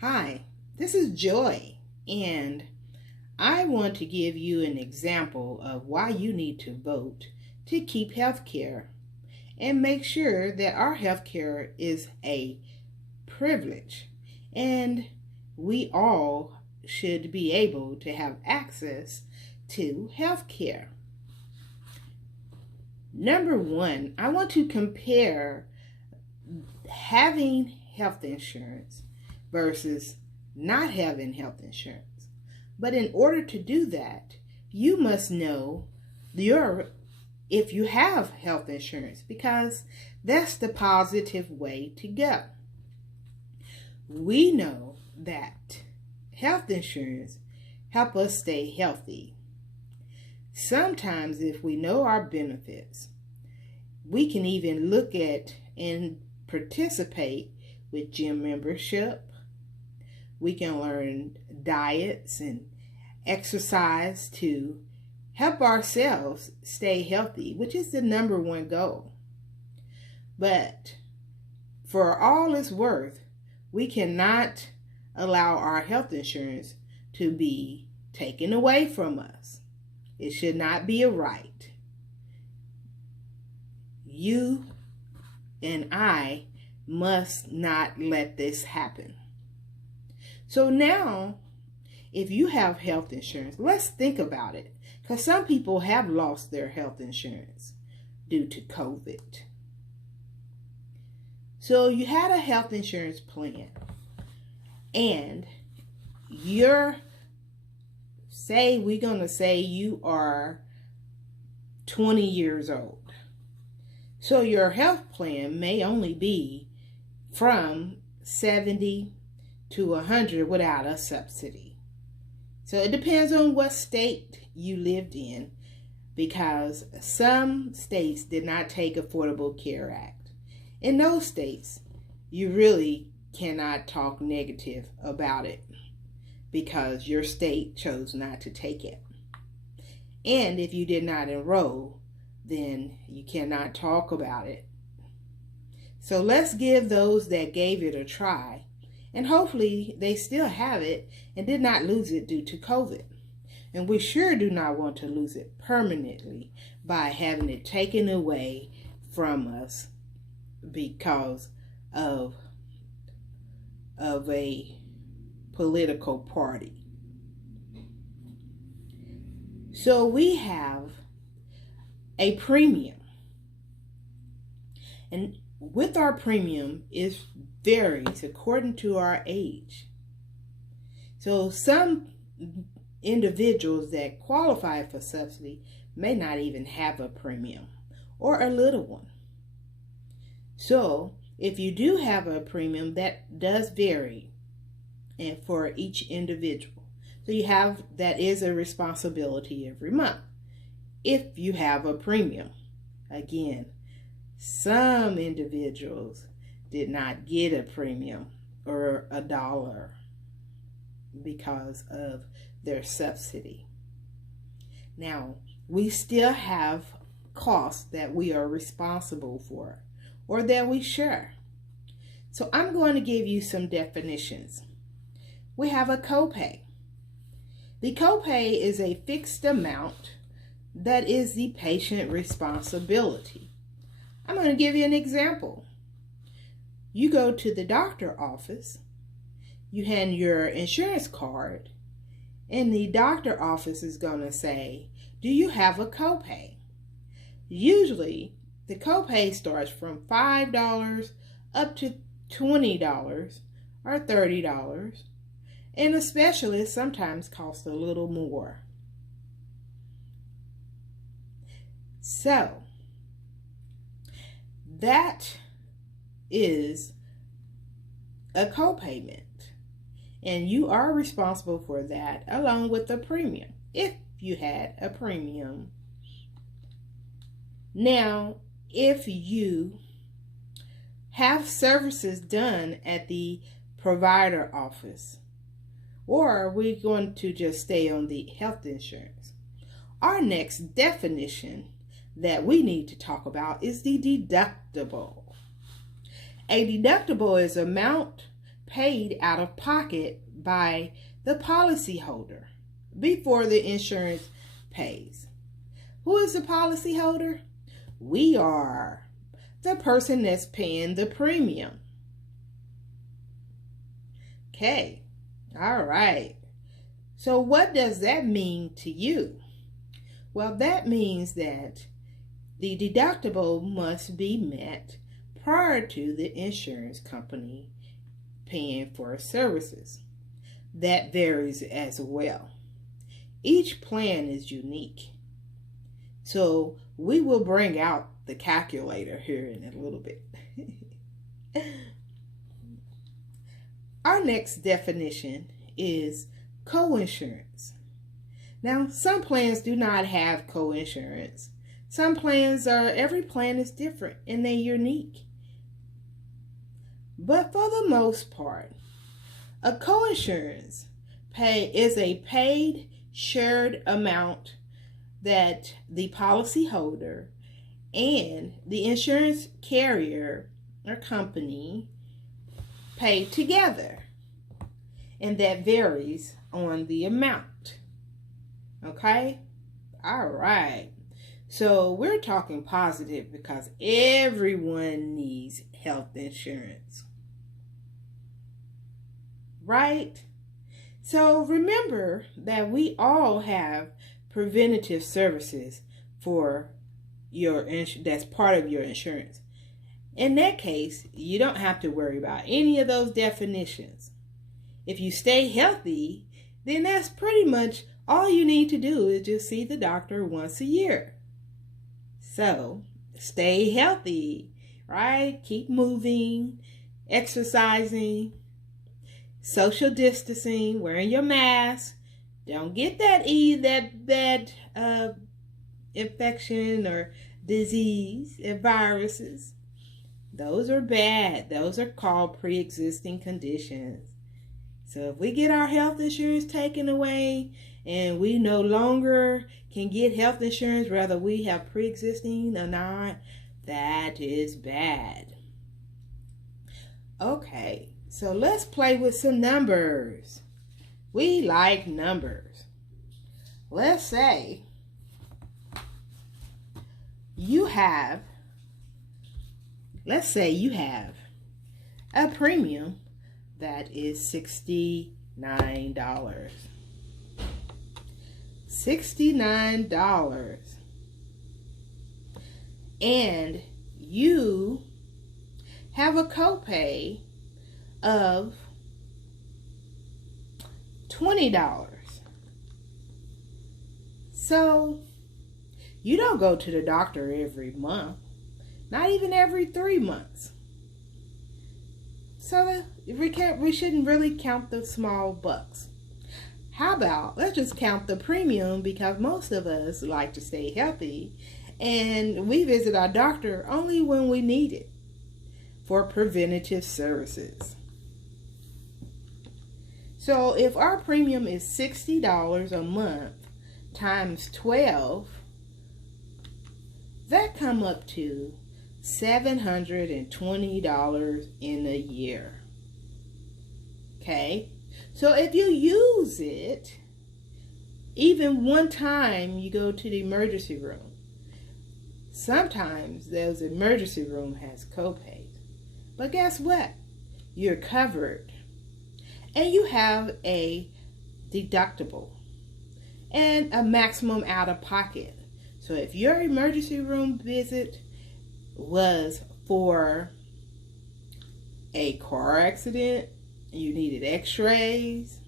Hi, this is Joy, and I want to give you an example of why you need to vote to keep health care and make sure that our health care is a privilege and we all should be able to have access to health care. Number one, I want to compare having health insurance versus not having health insurance. But in order to do that, you must know if you have health insurance, because that's the positive way to go. We know that health insurance help us stay healthy. Sometimes if we know our benefits, we can even look at and participate with gym membership. We can learn diets and exercise to help ourselves stay healthy, which is the number one goal. But for all it's worth, we cannot allow our health insurance to be taken away from us. It should not be a right. You and I must not let this happen. So now, if you have health insurance, let's think about it. Because some people have lost their health insurance due to COVID. So you had a health insurance plan, and we're going to say you are 20 years old. So your health plan may only be from 70 to 100 without a subsidy. So it depends on what state you lived in, because some states did not take Affordable Care Act. In those states, you really cannot talk negative about it because your state chose not to take it. And if you did not enroll, then you cannot talk about it. So let's give those that gave it a try, and hopefully they still have it and did not lose it due to COVID. And we sure do not want to lose it permanently by having it taken away from us because of a political party. So we have a premium. And with our premium, it varies according to our age. So some individuals that qualify for subsidy may not even have a premium or a little one. So if you do have a premium, that does vary and for each individual. So that is a responsibility every month if you have a premium. Again, some individuals did not get a premium or a dollar because of their subsidy. Now, we still have costs that we are responsible for or that we share. So I'm going to give you some definitions. We have a copay. The copay is a fixed amount that is the patient responsibility. I'm going to give you an example. You go to the doctor office, you hand your insurance card, and the doctor office is going to say, do you have a copay? Usually, the copay starts from $5 up to $20 or $30, and a specialist sometimes costs a little more. So, that is a copayment, and you are responsible for that along with the premium if you had a premium. Now, if you have services done at the provider office, or we're going to just stay on the health insurance, our next definition that we need to talk about is the deductible. A deductible is an amount paid out of pocket by the policyholder before the insurance pays. Who is the policyholder? We are. The person that's paying the premium. Okay. All right. So what does that mean to you? Well, that means that the deductible must be met prior to the insurance company paying for services. That varies as well. Each plan is unique. So we will bring out the calculator here in a little bit. Our next definition is coinsurance. Now, some plans do not have coinsurance. Some plans every plan is different and they're unique. But for the most part, a coinsurance is a paid shared amount that the policyholder and the insurance carrier or company pay together. And that varies on the amount. Okay? All right. So we're talking positive because everyone needs health insurance. Right? So remember that we all have preventative services for that's part of your insurance. In that case, you don't have to worry about any of those definitions. If you stay healthy, then that's pretty much all you need to do is just see the doctor once a year. So, stay healthy, right? Keep moving, exercising, social distancing, wearing your mask. Don't get that infection or disease and viruses. Those are bad. Those are called pre-existing conditions. So if we get our health insurance taken away and we no longer can get health insurance, whether we have pre-existing or not, that is bad. Okay, so let's play with some numbers. We like numbers. Let's say you have a premium that is $69. $69. And you have a copay of $20. So you don't go to the doctor every month, not even every 3 months. So we shouldn't really count the small bucks. How about let's just count the premium, because most of us like to stay healthy and we visit our doctor only when we need it for preventative services. So if our premium is $60 a month times 12, that come up to $720 in a year. Okay, so if you use it, even one time you go to the emergency room, sometimes those emergency room has copays, but guess what? You're covered, and you have a deductible and a maximum out of pocket. So if your emergency room visit was for a car accident, you needed x-rays,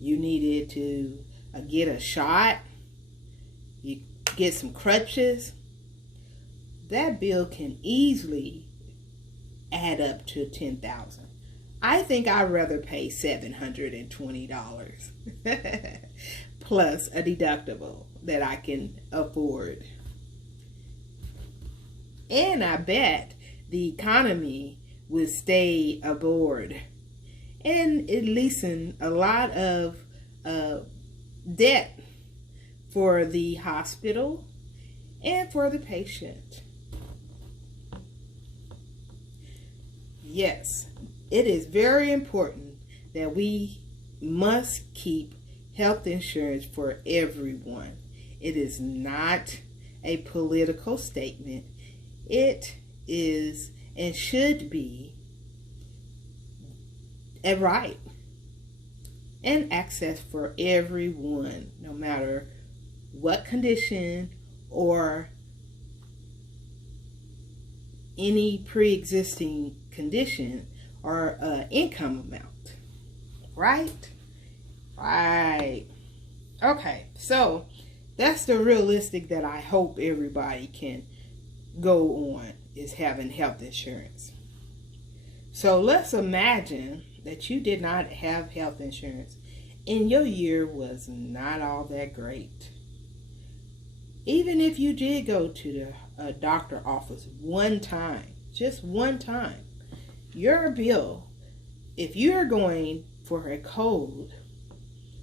you needed to get a shot, you get some crutches, that bill can easily add up to $10,000. I think I'd rather pay $720 plus a deductible that I can afford. And I bet the economy would stay aboard and it lessen a lot of debt for the hospital and for the patient. Yes, it is very important that we must keep health insurance for everyone. It is not a political statement. It is and should be a right and access for everyone, no matter what condition or any pre-existing condition or income amount. Right? Right. Okay, so that's the realistic that I hope everybody can go on, is having health insurance. So let's imagine that you did not have health insurance and your year was not all that great. Even if you did go to the doctor office one time, just one time, your bill, if you're going for a cold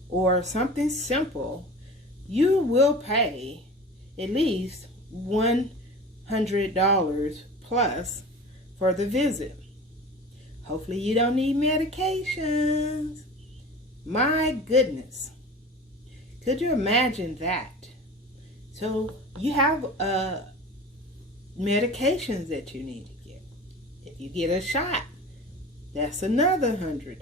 or something simple, you will pay at least $100 plus for the visit. Hopefully you don't need medications. My goodness. Could you imagine that? So you have medications that you need to get. If you get a shot, that's another $100.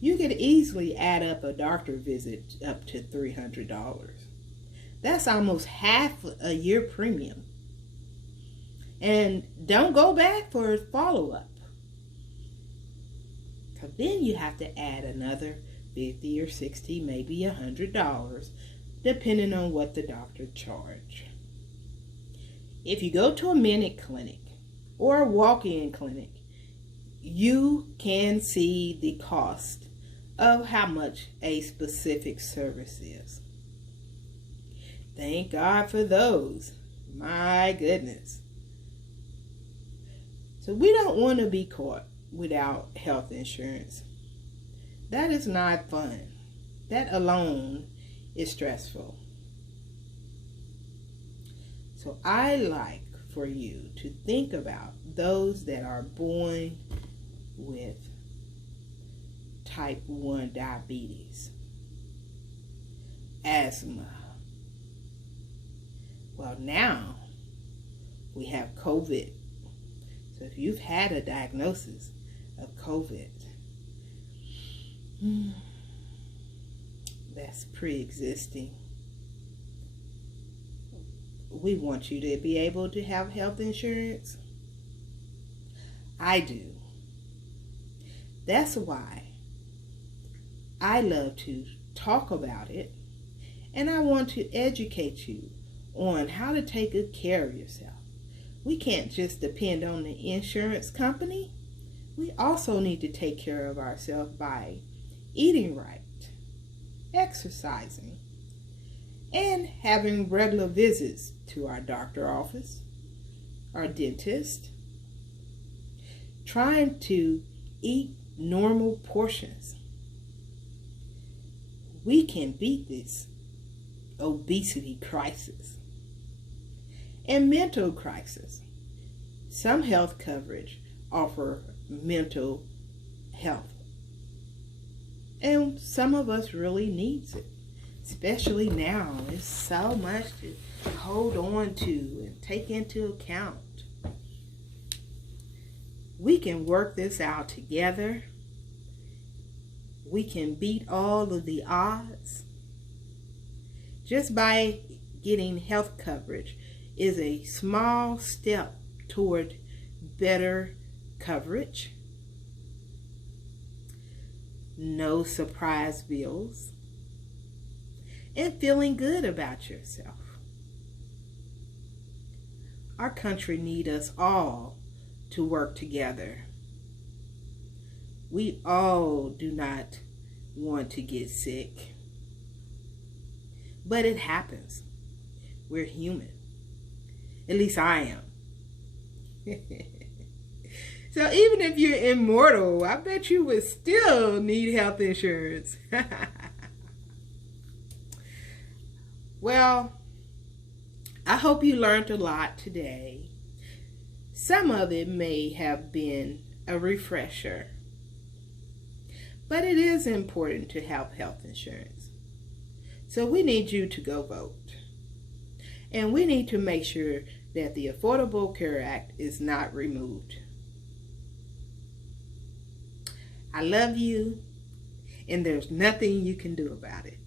You could easily add up a doctor visit up to $300. That's almost half a year premium. And don't go back for follow-up. Because then you have to add another $50 or $60, maybe $100, depending on what the doctor charge. If you go to a minute clinic or a walk-in clinic, you can see the cost of how much a specific service is. Thank God for those. My goodness. So we don't want to be caught without health insurance. That is not fun. That alone is stressful. So I like for you to think about those that are born with type 1 diabetes, asthma. Well, now we have COVID. So if you've had a diagnosis of COVID, that's pre-existing, we want you to be able to have health insurance. I do. That's why I love to talk about it, and I want to educate you on how to take good care of yourself. We can't just depend on the insurance company. We also need to take care of ourselves by eating right, exercising, and having regular visits to our doctor office, our dentist, trying to eat normal portions. We can beat this obesity crisis and mental crisis. Some health coverage offer mental health, and some of us really needs it, especially now. It's so much to hold on to and take into account. We can work this out together. We can beat all of the odds. Just by getting health coverage is a small step toward better coverage, no surprise bills, and feeling good about yourself. Our country needs us all to work together. We all do not want to get sick, but it happens. We're human. At least I am. So even if you're immortal, I bet you would still need health insurance. Well, I hope you learned a lot today. Some of it may have been a refresher. But it is important to have health insurance. So we need you to go vote. And we need to make sure that the Affordable Care Act is not removed. I love you, and there's nothing you can do about it.